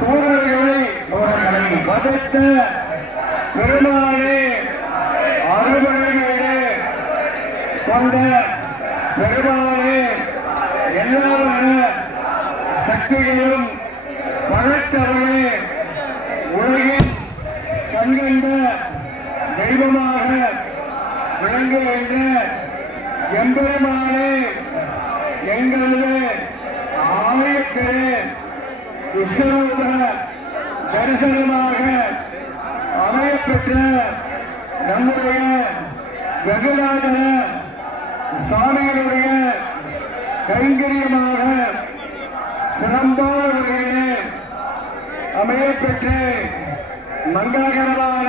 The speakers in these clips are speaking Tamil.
சோழர்களை வதைத்த பெருமானே அறுவடைகளே கொண்ட பெருமானே எல்லா சக்திகளும் படைத்தவனே உலகின் கண்கண்ட தெய்வமாக விளங்குகின்ற எம்பெருமானே வெகுநாதன சுவாமிகளுடைய கைங்கரியமாக சிறம்பான வகையிலே அமையப்பெற்று மங்களகரமான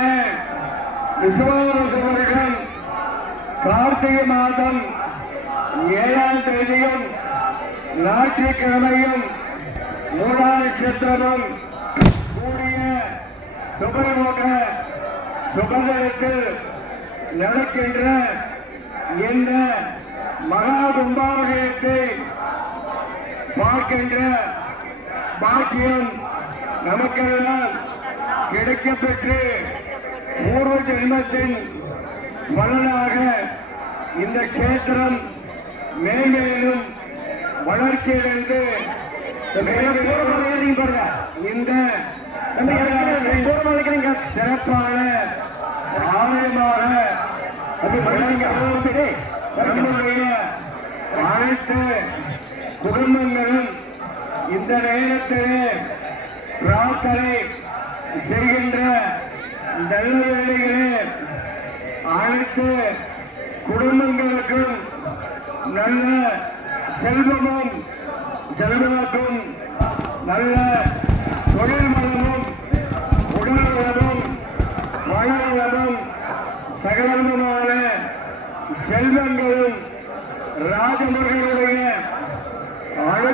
விசுவாசவர்கள் கார்த்திகை மாதம் ஏழாம் தேதியும் ஞாயிற்றுக்கிழமையும் மூணாம் நட்சத்திரமும் கூடிய சுபமுக சுபதத்தில் நடக்கின்ற இந்த மகா கும்பாபிஷேகத்தை பார்க்கின்ற பாக்கியம் நமக்கெல்லாம் கிடைக்கப்பெற்று பூர்வ ஜென்மத்தின் பலனாக இந்த கேத்திரம் மேலும் வளர்ச்சியடைந்து இந்த சிறப்பான நம்முடைய அனைத்து குடும்பங்களும் இந்த நேரத்திலே பிரார்த்தனை செய்கின்ற நல்ல வேலைகளே அனைத்து குடும்பங்களுக்கும் நல்ல செல்வமும் செல்வாக்கும் நல்ல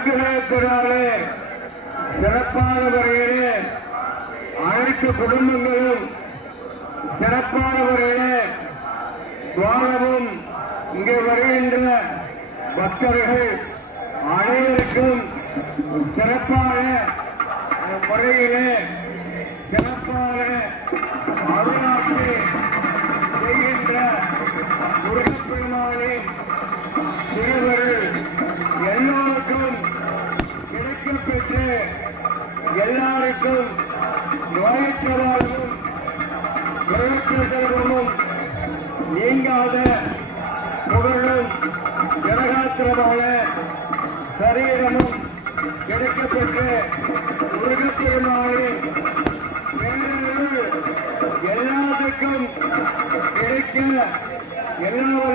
அழகுகளத்தினாலே சிறப்பான முறையிலே அனைத்து குடும்பங்களும் சிறப்பான முறையிலே துவாரமும் இங்கே வருகின்ற பக்தர்கள் அனைவருக்கும் சிறப்பான முறையிலே சிறப்பான அருளாட்சி செய்கின்ற எல்லாருக்கும் நோயற்றவாழ்வும் பிறப்பு செல்வமும் நீங்காத புகழும் ஜனகாத்திரமான சரீரமும் கிடைக்கப்பெற்று முருகப்பெருமானின் எல்லாத்துக்கும் கிடைக்க எல்லா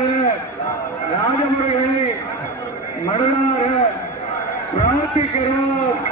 ராஜமுறைகளை மனதாக பிரார்த்திக்கிறோம்.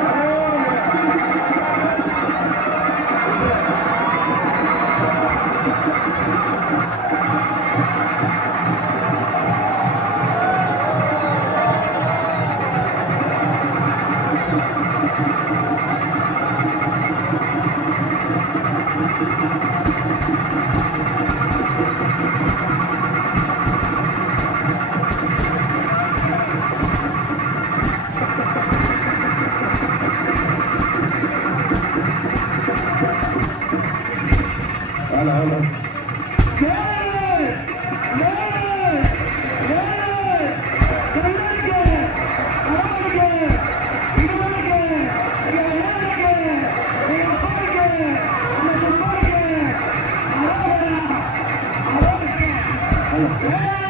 Uhum.